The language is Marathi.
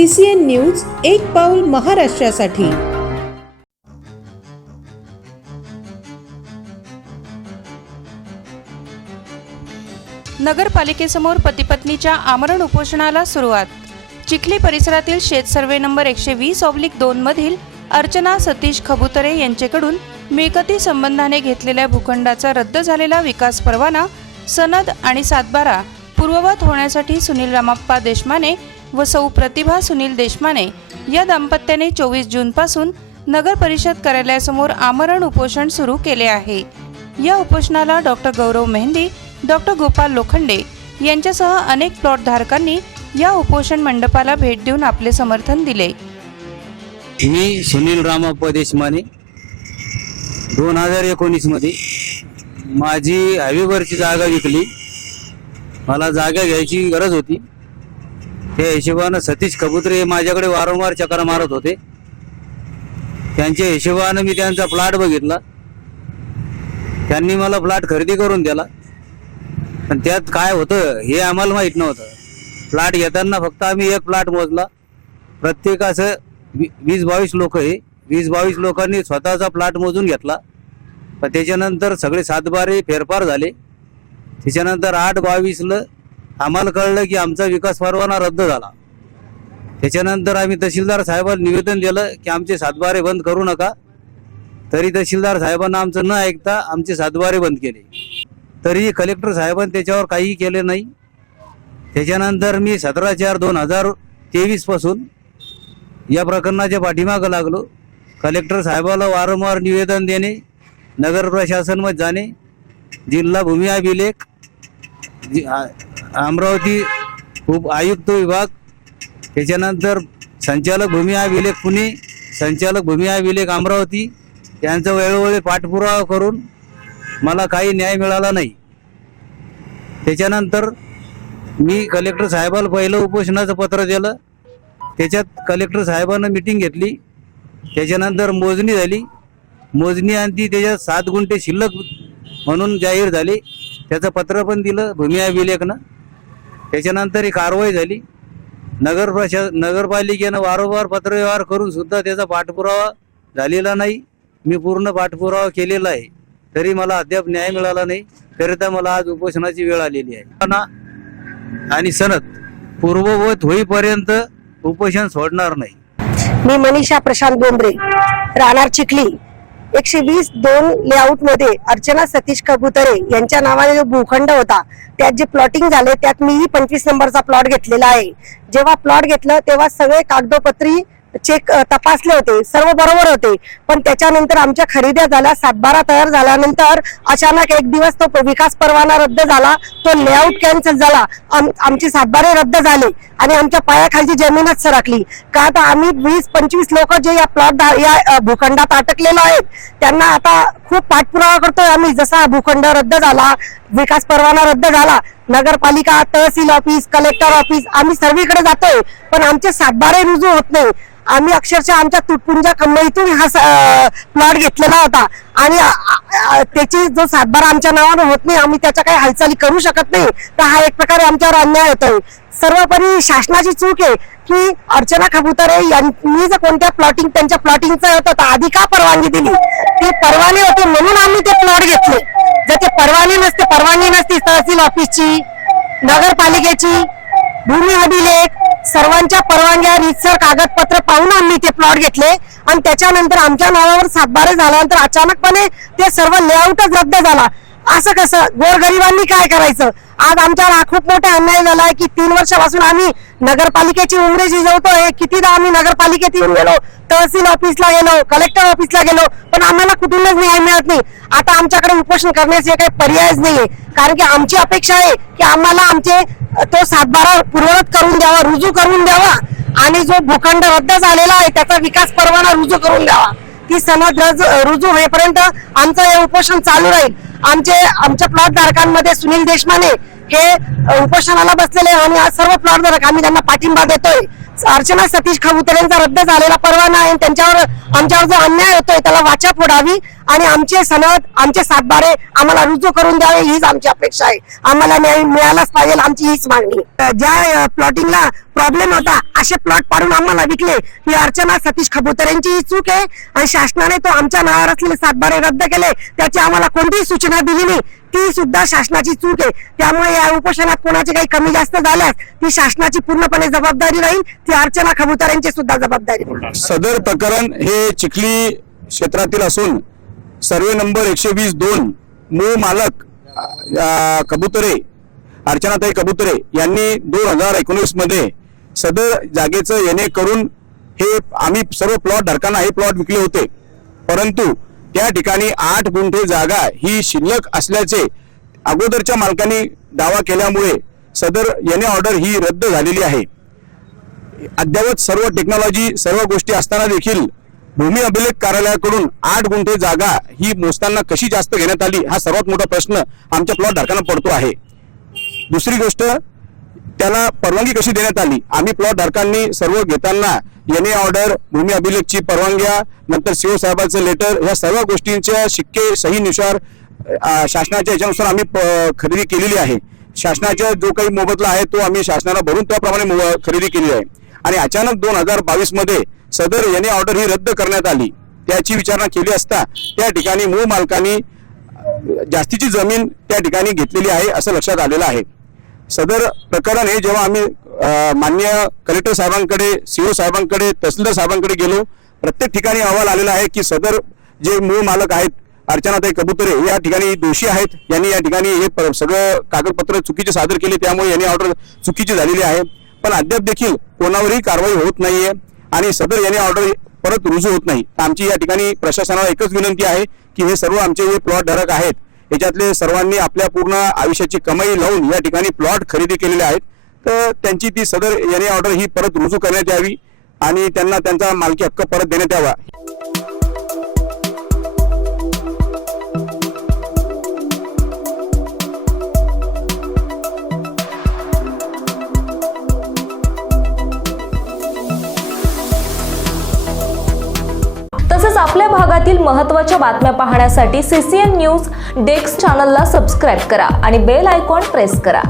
सी सी एन न्यूज एक पाऊल महाराष्ट्रासाठी. नगरपालिकेसमोर पतीपत्नीच्या आमरण उपोषणाला सुरुवात. चिखली परिसरातील शेत सर्वे नंबर एकशे वीस ऑब्लिक दोन मधील अर्चना सतीश खबुतरे यांच्याकडून मिळकती संबंधाने घेतलेल्या भूखंडाचा रद्द झालेला विकास परवाना सनद आणि सातबारा पूर्ववत होण्यासाठी सुनील रामाप्पा देशमाने व सौ प्रतिभा सुनील देशमाने या दाम्पत्याने चोवीस जूनपासून नगर परिषद कार्यालयासमोर आमरण उपोषण सुरू केले आहे. या उपोषणाला डॉक्टर गौरव मेहंदी डॉक्टर गोपाल लोखंडे यांच्यासह अनेक प्लॉट धारकांनी या उपोषण मंडपाला भेट देऊन आपले समर्थन दिले. मी सुनील रामाप्पा देशमाने दोन हजार एकोणीसमध्ये माझी हायवेवरची जागा विकली. मला जागा घ्यायची गरज होती. त्या हिशोबानं सतीश कबुत्रे हे माझ्याकडे वारंवार चक्रा मारत होते. त्यांच्या हिशोबानं मी त्यांचा प्लॉट बघितला. त्यांनी मला फ्लॅट खरेदी करून दिला. पण त्यात काय होतं हे आम्हाला माहीत नव्हतं. फ्लॅट घेताना फक्त आम्ही एक फ्लॅट मोजला. प्रत्येकाचं वी वीस बावीस लोक हे. वीस बावीस लोकांनी स्वतःचा फ्लॅट मोजून घेतला. पण त्याच्यानंतर सगळे सातबारे फेरफार झाले. त्याच्यानंतर आठ बावीसला आम्हाला कळलं की आमचा विकास परवाना रद्द झाला. त्याच्यानंतर आम्ही तहसीलदार साहेबांना निवेदन दिलं की आमचे सातबारे बंद करू नका. तरी तहसीलदार साहेबांना आमचं न ऐकता आमचे सातबारे बंद केले. तरी कलेक्टर साहेबांनी त्याच्यावर काहीही केले नाही. त्याच्यानंतर मी सतरा चार दोन हजार तेवीसपासून या प्रकरणाच्या पाठीमागं लागलो. कलेक्टर साहेबाला वारंवार निवेदन देणे नगर प्रशासनमध्ये जाणे जिल्हा भूमी अभिलेख आ- अमरावती उप आयुक्त विभाग त्याच्यानंतर संचालक भूमी अभिलेख पुणे संचालक भूमी अभिलेख अमरावती यांचा वेळोवेळी पाठपुरावा करून मला काही न्याय मिळाला नाही. त्याच्यानंतर मी कलेक्टर साहेबाला पहिलं उपोषणाचं पत्र दिलं. त्याच्यात कलेक्टर साहेबानं मिटिंग घेतली. त्याच्यानंतर मोजणी झाली. मोजणी आणि ती त्याच्यात सात गुंठे शिल्लक म्हणून जाहीर झाली. त्याचं पत्र पण दिलं भूमी अभिलेखनं त्याच्यानंतर ही कारवाई झाली. नगर प्रशा नगरपालिकेनं वारंवार पत्रव्यवहार करून सुद्धा त्याचा पाठपुरावा झालेला नाही. मी पूर्ण पाठपुरावा केलेला आहे. तरी मला अद्याप न्याय मिळाला नाही. करिता मला आज उपोषणाची वेळ आलेली आहे. आणि सनद पूर्ववत होईपर्यंत उपोषण सोडणार नाही. मी मनीषा प्रशांत बोंबरे. राहणार चिखली. एकशे वीस दोन लेआउटमध्ये अर्चना सतीश कबुतरे यांच्या नावाने जो भूखंड होता त्यात जे प्लॉटिंग झाले त्यात मीही पंचवीस नंबरचा प्लॉट घेतलेला आहे. जेव्हा प्लॉट घेतलं तेव्हा सगळे कागदोपत्री चेक तपासले होते. सर्व बरोबर होते. पण त्याच्यानंतर आमच्या खरेद्या झाल्या सातबारा तयार झाल्यानंतर अचानक एक दिवस तो विकास परवाना रद्द झाला. तो लेआउट कॅन्सल झाला. आम- सातबारे रद्द झाले आणि आमच्या पायाखालची जमीनच सरकली. का आता आम्ही वीस पंचवीस लोक जे या प्लॉट या भूखंडात अटकलेलो आहेत त्यांना आता खूप पाठपुरावा करतोय आम्ही. जसा भूखंड रद्द झाला विकास परवाना रद्द झाला नगरपालिका तहसील ऑफिस कलेक्टर ऑफिस आम्ही सर्वीकडे जातोय. पण आमचे सातबारे रुजू होत नाही. आम्ही अक्षरशः आमच्या तुटपुंजा कमाईतून हा प्लॉट घेतलेला होता. आणि त्याची जो सातबारा आमच्या नावानं होत नाही आम्ही त्याच्या काही हालचाली करू शकत नाही. तर हा एक प्रकारे आमच्यावर अन्याय होतोय. सर्वपरी शासनाची चूक आहे की अर्चना खबुतरे यांनी जर कोणत्या प्लॉटिंग त्यांच्या प्लॉटिंगचं होतं तर आधी का परवानगी दिली? ते परवाने होते म्हणून आम्ही ते प्लॉट घेतले. जर ते परवाने नसते परवानगी नसती तहसील ऑफिसची नगरपालिकेची भूमी अभिलेख सर्वांच्या परवानग्या रितसर कागदपत्र पाहून आम्ही ते प्लॉट घेतले. आणि त्याच्यानंतर आमच्या नावावर सातबारे झाल्यानंतर अचानकपणे ते सर्व लेआउटच रद्द झाला. असं कसं? गोरगरिबांनी काय करायचं? आज आमच्यावर खूप मोठा अन्याय झाला आहे की तीन वर्षापासून आम्ही नगरपालिकेची उमरे झिजवतोय कितीदा आम्ही नगरपालिकेत येऊन गेलो तहसील ऑफिसला गेलो कलेक्टर ऑफिसला गेलो पण आम्हाला कुठूनच न्याय मिळत नाही. आता आमच्याकडे उपोषण करण्याचे काही पर्यायच नाहीये. कारण की आमची अपेक्षा आहे की आम्हाला आमचे तो सातबारा पूर्ववत करून द्यावा रुजू करून द्यावा. आणि जो भूखंड रद्द झालेला आहे त्याचा विकास परवाना रुजू करून द्यावा. ती सनद रुजू होईपर्यंत आमचं हे उपोषण चालू राहील. आमचे आमच्या प्लॉट धारकांमध्ये सुनील देशमाने हे उपोषणाला बसलेले आणि आज सर्व प्लॉट धारक आम्ही त्यांना पाठिंबा देतोय. अर्चना सतीश खबुतरेंचा रद्द झालेला परवाना आहे त्यांच्यावर आमच्यावर जो अन्याय होतोय त्याला वाचा फोडावी आणि आमचे सनद आमचे सातबारे आम्हाला रुजू करून द्यावे हीच आमची अपेक्षा आहे. आम्हाला न्याय मिळालाच पाहिजे आमची हीच मागणी ज्या प्लॉटिंगला प्रॉब्लेम होता असे प्लॉट पाडून आम्हाला विकले. ही अर्चना सतीश खबुतरेंची ही चूक आहे आणि शासनाने तो आमच्या नावावर असलेले सातबारे रद्द केले. त्याची आम्हाला कोणतीही सूचना दिली नाही. ती सुद्धा शासनाची चूक आहे. त्यामुळे या उपोषणात कोणाची काही कमी जास्त झाल्यास ती शासनाची पूर्णपणे जबाबदारी राहील. ती अर्चना खबुतरेंची सुद्धा जबाबदारी सदर प्रकरण हे चिखली क्षेत्रातील असून सर्वे नंबर एकशे वीस दोन मूळ मालक कबुतरे अर्चनाताई कबुतरे यांनी दोन हजार एकोणीसमध्ये सदर जागेचं येणे करून हे आम्ही सर्व प्लॉट धारकांना हे प्लॉट विकले होते. परंतु त्या ठिकाणी आठ गुंठे जागा ही शिल्लक असल्याचे अगोदरच्या मालकांनी दावा केल्यामुळे सदर येणे ऑर्डर ही रद्द झालेली आहे. अद्ययावत सर्व टेक्नॉलॉजी सर्व गोष्टी असताना देखील भूमी अभिलेख कार्यालयाकडून आठ गुंठे जागा ही मोजताना कशी जास्त घेण्यात आली हा सर्वात मोठा प्रश्न आमच्या प्लॉट धारकांना पडतो आहे. दुसरी गोष्ट त्याला परवानगी कशी देण्यात आली? आम्ही प्लॉट धारकांनी सर्व घेताना येणे ऑर्डर भूमी अभिलेखची परवानग्या नंतर सीओ साहेबांचं लेटर ह्या सर्व गोष्टींच्या शिक्के सहीनुसार शासनाच्या याच्यानुसार आम्ही प- खरेदी केलेली आहे. शासनाचा जो काही मोबदला आहे तो आम्ही शासनाला भरून त्याप्रमाणे खरेदी केली आहे. आणि अचानक दोन हजार बावीसमध्ये सदर एनी ऑर्डर ही रद्द करण्यात आली. त्याची विचारणा केली असता त्या ठिकाणी मूळ मालकांनी जास्तीची जमीन त्या ठिकाणी घेतलेली आहे असं लक्षात आलेलं आहे. सदर प्रकरण हे जेव्हा आम्ही मान्य कलेक्टर साहेबांकडे सीओ साहेबांकडे तहसीलदार साहेबांकडे गेलो प्रत्येक ठिकाणी अहवाल आलेला आहे की सदर जे मूळ मालक आहेत अर्चनाताई कबुतरे या ठिकाणी दोषी आहेत. यांनी या ठिकाणी हे सगळं कागदपत्र चुकीचे सादर केले त्यामुळे यांनी ऑर्डर चुकीची झालेली आहे. पण अद्याप देखील कोणावरही कारवाई होत नाहीये आणि सदर यांनी ऑर्डर परत रुजू होत नाही. तर आमची या ठिकाणी प्रशासनाला एकच विनंती आहे की हे सर्व आमचे जे प्लॉट धारक आहेत याच्यातले सर्वांनी आपल्या पूर्ण आयुष्याची कमाई लावून या ठिकाणी प्लॉट खरेदी केलेले आहेत. तर त्यांची ती सदर एन ऑर्डर ही परत रुजू करण्यात यावी आणि त्यांना त्यांचा मालकी हक्क परत देण्यात यावा. तसेच आपल्या भागातील महत्त्वाच्या बातम्या पाहण्यासाठी सीसीएन न्यूज डेस्क चॅनलला सबस्क्राईब करा आणि बेल आयकॉन प्रेस करा.